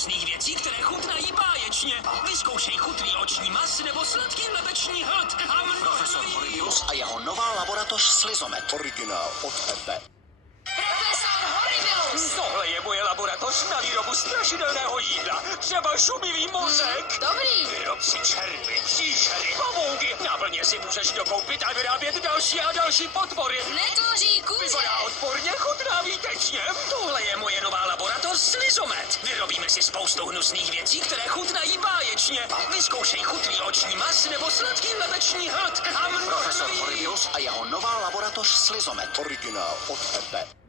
hnusných věcí, které chutnají báječně. Vyzkoušej chutrý oční mas nebo sladký lebeční hlt. Profesor Horribius a jeho nová laboratoř Slizomet. Originál od Pepe. Profesor Horribius! Tohle je moje laboratoř na výrobu strašidelného jídla. Třeba šumivý mozek. Dobrý! Výrobci červy, příšery, pavouky. Náplně si můžeš dokoupit a vyrábět další a další potvory. Netvoří kůže! Vypadá odporně, chutná výtečně. Tohle je moje nová laboratoř Slizomet. Vyrobíme si spoustu hnusných věcí, které chutnají báječně. Vyzkoušej chutrý oční mas nebo sladký lebeční hlt. Profesor Horribius a jeho nová laboratoř Slizomet. Originál od Pepe.